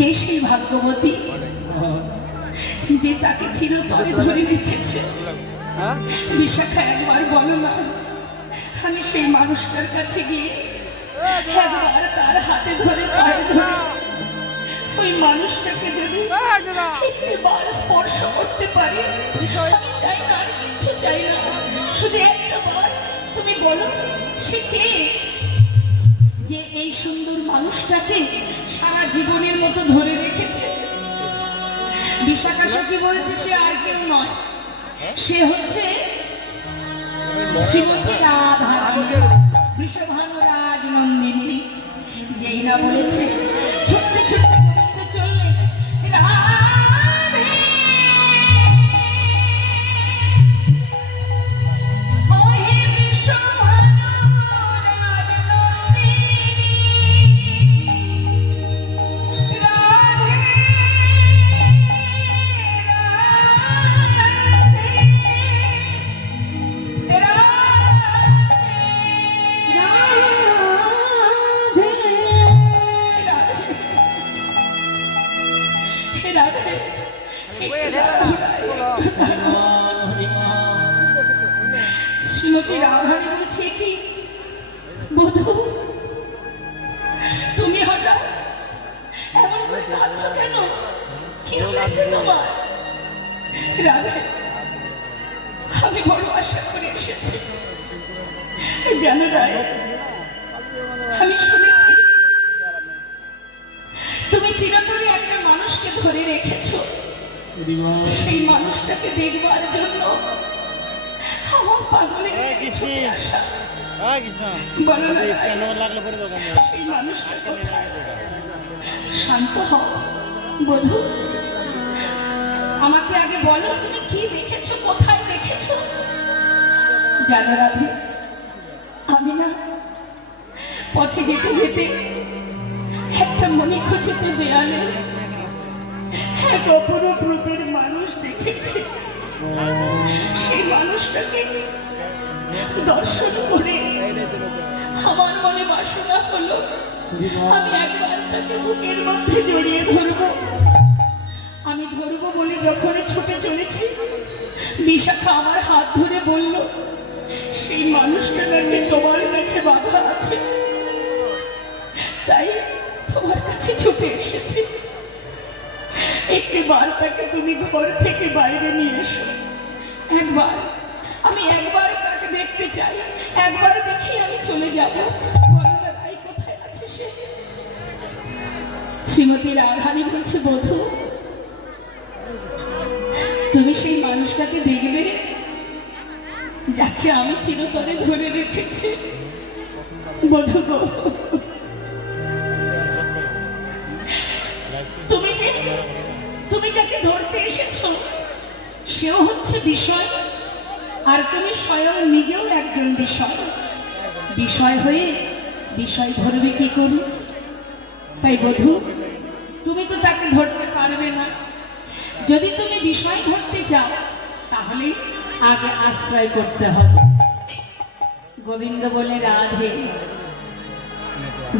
কে সেই ভাগ্যবতী যে তাকে চিরতরে ধরে রেখেছে? বিশাখা, একবার বলো না, আমি সেই মানুষটার কাছে গিয়ে একবার তার হাতে ধরে পায়ে ধরে ওই মানুষটাকে যদি একটিবার স্পর্শ করতে পারি, আমি চাই না, আর কিছু চাই না, শুধু একটা বার তুমি বলো সে কে, যে এই সুন্দর মানুষটাকে সারা জীবনের মতো ধরে রেখেছে। বিশাখা সখী বলছে সে আর কেউ নয়, সে হচ্ছে শ্রীমতী রাধারানী, বৃষভানু রাজনন্দিনী। যেই না বলেছে ছুটতে ছুটতে করতে চললেন রাধে, ওহে বৃষভানু রাজনন্দিনী, রাধে শ্রীমতী রাধারানী বলছে, কি বধূ তুমি হঠাৎ এমন করে কাঁদছো কেন? কি হয়েছে তোমার? রাধা, আমি বড় আশা করে এসেছি, জানো রায়, আমি শুনেছি তুমি চিরতরে একটা মানুষকে ধরে রেখেছো। সেই মানুষটাকে দেখবার জন্য আমার পাগলের ছুটে আসা। বলো না সেই মানুষটা কোথায়? শান্ত হও বধূ, আমাকে আগে বলো তুমি কি দেখেছো, কোথায় দেখেছো? জানো রাধে, আমি না পথে যেতে যেতে একটা মণিখচিত দেয়ালে এক অপরূপ রূপের মানুষ দেখেছি। সেই মানুষটাকে দর্শন করে আমার মনে বাসনা হলো আমি একবার তাকে বুকের মধ্যে জড়িয়ে ধরবো। আমি ধরবো বলে যখনই ছুটে চলেছি, বিশাখা আমার হাত ধরে বলল, সেই মানুষটা নাকি তোমার কাছে বাধা আছে, তাই তোমার কাছে ছুটে এসেছি। একটিবার তাকে তুমি ঘর থেকে বাইরে নিয়ে এসো, একবার, আমি একবার তাকে দেখতে চাই, একবার দেখি আমি চলে যাব। বর্ণনা রায় কোথায় আছে সে? শ্রীমতী রাধারানী বলছে, বধূ তুমি সেই মানুষটাকে দেখবে যাকে আমি চিরতরে ধরে রেখেছি। বধূ গো, তুমি যাকে ধরতে এসেছো সেও হচ্ছে বিষয়, আর তুমি স্বয়ং নিজেও একজন বিষয়। বিষয় হয়ে বিষয় ধরবে কি করে? তাই বধূ, তুমি তো তাকে ধরতে পারবে না। যদি তুমি বিষয় ধরতে চাও তাহলে আগে আশ্রয় করতে হবে। গোবিন্দ বলে, রাধে,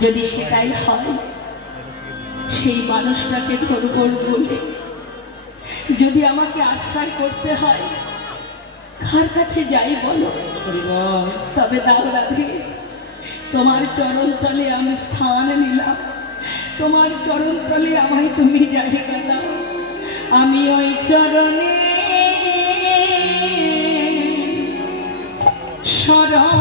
যদি সেটাই হয়, সেই মানুষটাকে ধরব বলে যদি আমাকে আশ্রয় করতে হয়, কার কাছে যাই বলো? তবে দাও রাধে, তোমার চরণতলে আমি স্থান নিলাম, তোমার চরণতলে আমায় তুমি জায়গা দাও। আমি ওই চরণে শরণ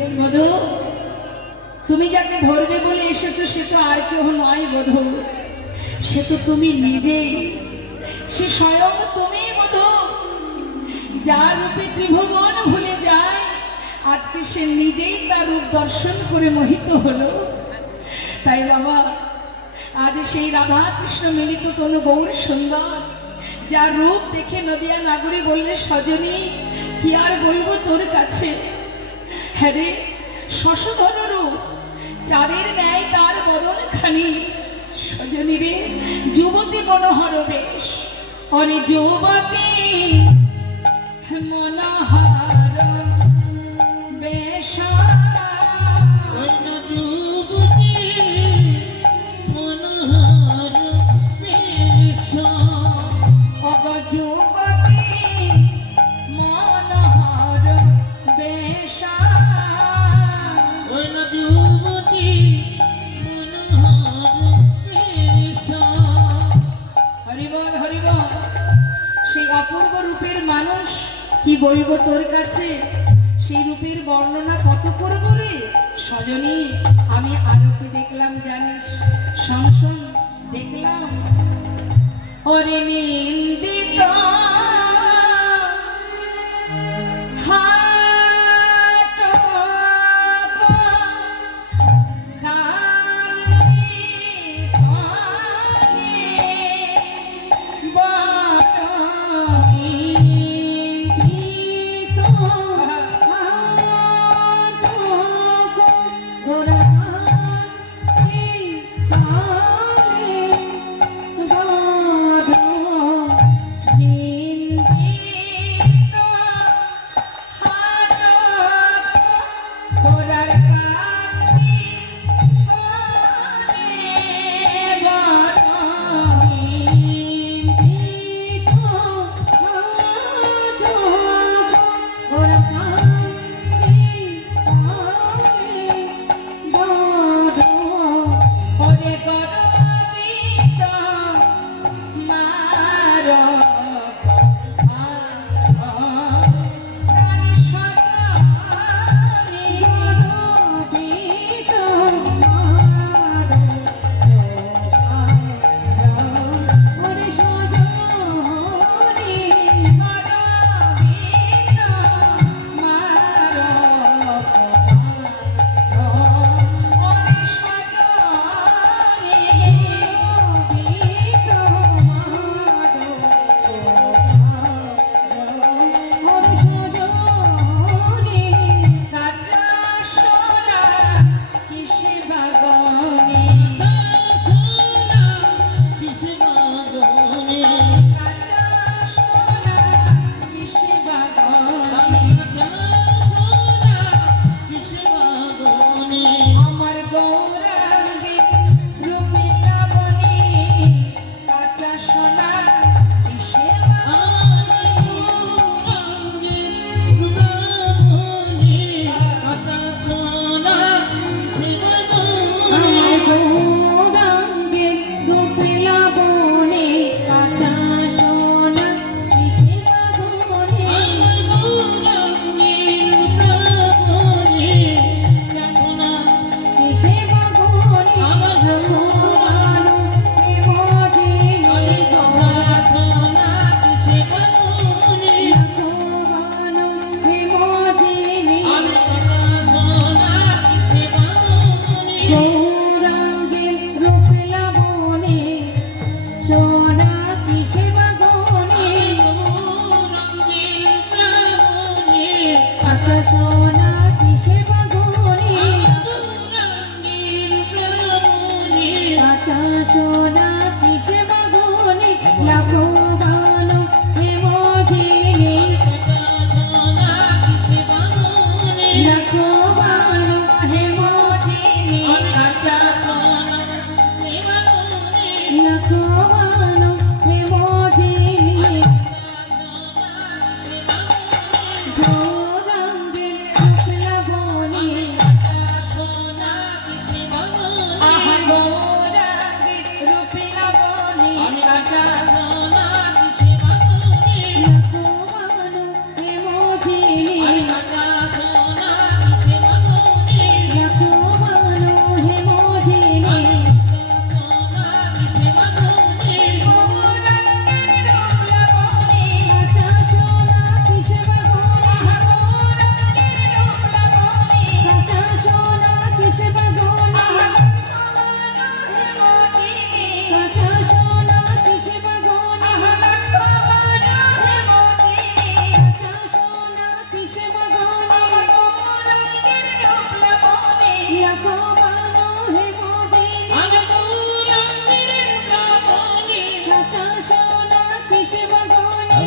বললেন বধূ, তুমি যাকে ধরবে বলে এসেছো সে তো আর কেউ নয় বধূ, সে তো তুমি নিজেই, সে স্বয়ং তুমি বধূ। যার রূপে ত্রিভুবন ভুলে যায়, আজকে সে নিজেই তার রূপ দর্শন করে মোহিত হলো। তাই বাবা, আজ সেই রাধা কৃষ্ণ মিলিত তনু গৌর সুন্দর, যার রূপ দেখে নদিয়া নাগরী বললে সজনী কি আর বলবো তোর কাছে। হ্যাঁ রে, শশধর রূপ, চাঁদের ন্যায় তার বদন খানি। সজনী রে, যুবতী মনোহর বেশ, অনে যুবতী মনোহর বেশ, অপূর্ব রূপের মানুষ কি বলবো তোর কাছে, সেই রূপের বর্ণনা কত করব রে সজনী। আমি আরো কি দেখলাম জানিস? শোন শোন, দেখলাম ওরে নিন্দিত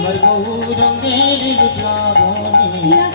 আমার গৌরঙ্গের রূপ লাবণী